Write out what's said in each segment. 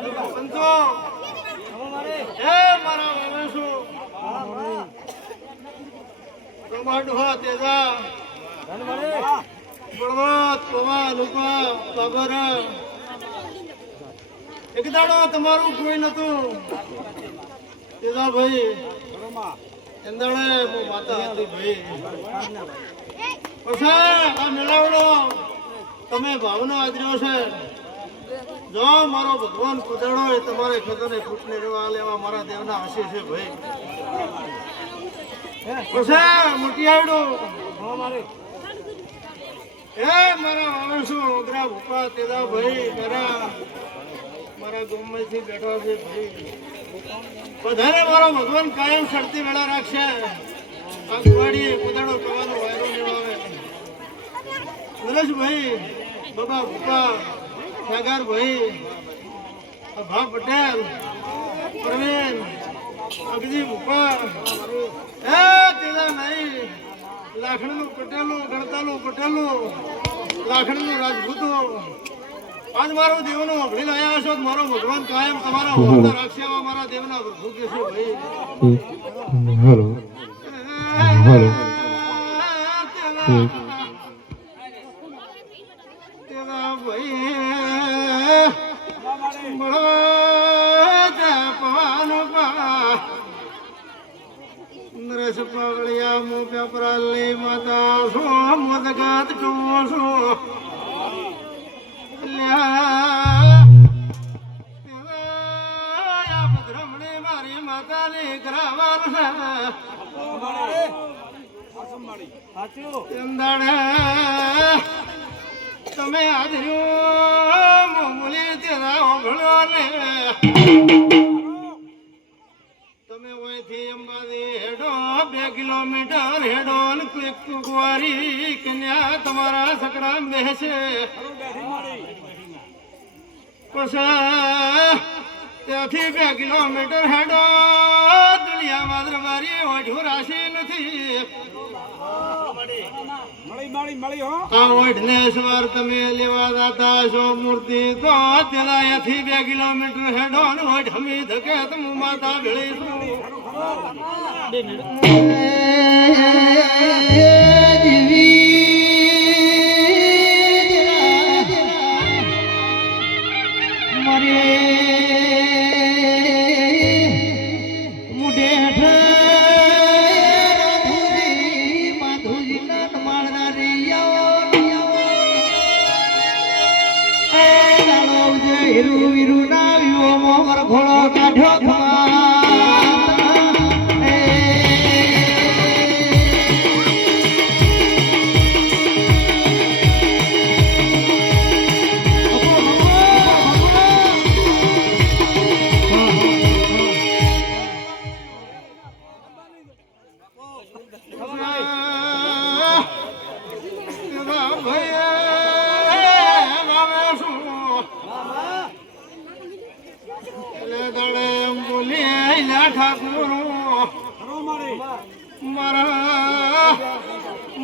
સંતો એ મારા વાવેસુ ટમાટો હા તેજા બળવત પવા લુકા બાબર એક દાડો તમારું કોઈ નતું તેજા ભાઈ એંદાડે હું માતા હતી ભાઈ પછી આ મેળાવડો તમે ભાવનો આદર્યો છે જો મારો ભગવાન કુદાડો એ તમારે ખતને ફૂટને રેવા લેવા મારા દેવના હશે છે ભાઈ પછી મોટી આવડો એ મારા વાવણસુ ઓગરા ભૂપા તેદા ભાઈ મારા ગામમાંથી બેઠા છે ભાઈ બધાને મારો ભગવાન કાયમ શરતી વેળા રાખશે આ દિવાળી કુદાડો કવાનો વાયરો લેવાવે નરેશભાઈ બાબા ભૂપા સાગર ભાઈ ભા પટેલ પ્રવીણ અગજી ભૂપા એ તેના નહીં લાખણીનું પટેલું ગણતાલું પટેલું લાખણીનું રાજપૂતો આજ મારો દેવનો અભળી લાયા છો મારો ભગવાન કાયમ તમારા હોતા રાખશે એવા મારા દેવના પ્રભુ કે છે ભાઈ હેલો હેલો તેવા ભાઈ પવાનો પા નરેશ પગડિયા મો પેપરાલી માતા સો મોદગાત ચોસો ભદ્રમણી મારી માતાની કરાવાનું તમે હાજર્યું મોમૂલી તેના ઓગળ્યો ને તમે અહીંથી અંબાજી હેડો 2 કિલોમીટર હેડો ને કુંવારી કન્યા તમારા સકડા બેસે પછી ત્યાંથી 2 કિલોમીટર હેડો દુનિયામાં દરબારી ઓઢું રાશી નથી આ ઓઢનેશ્વર તમે લેવા દાતા છો મૂર્તિ તો તેના અહીંથી 2 કિલોમીટર હેડો ને ઓઢ હમી ધકે તમ માતા ભેળીશું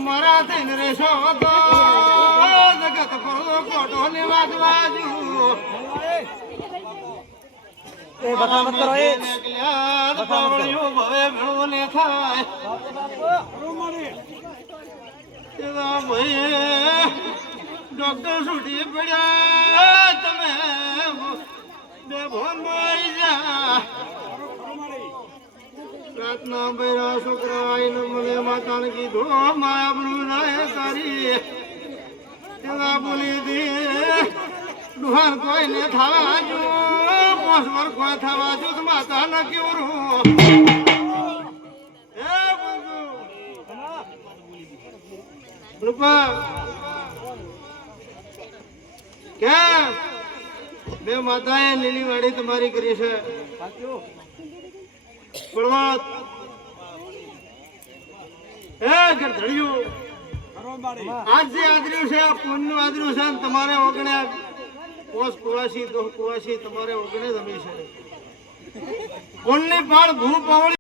મારા થઈને રેશો તો જગત કોટો ને વાગવાજુ એ બતાવત કરો એ બતાવળ્યો ભવે ભેળો ને થાય તેવા ભાઈ ડોક્ટર છૂટી પડ્યા તમે બે ભોન મરી જા રાતના બૈરા છોકરા આવીને મને માતાને કીધું માયા બરું નાય તારી તેના બોલી દે દુહાન કોઈને થવા જો પોસવર કોઈ થવા જો માતા ન કેવરું એ બંધુ રૂપા કે બે માતાએ લીલી વાડી તમારી કરી છે બળવત એ ગરધડિયું આજ જે આદર્યું છે આ પૂનનું આદર્યું છે તમારે ઓગણે પોસ કુવાસી દોહ કુવાસી તમારે ઓગણે જમી છે પૂનની પાળ ભૂ પાવળી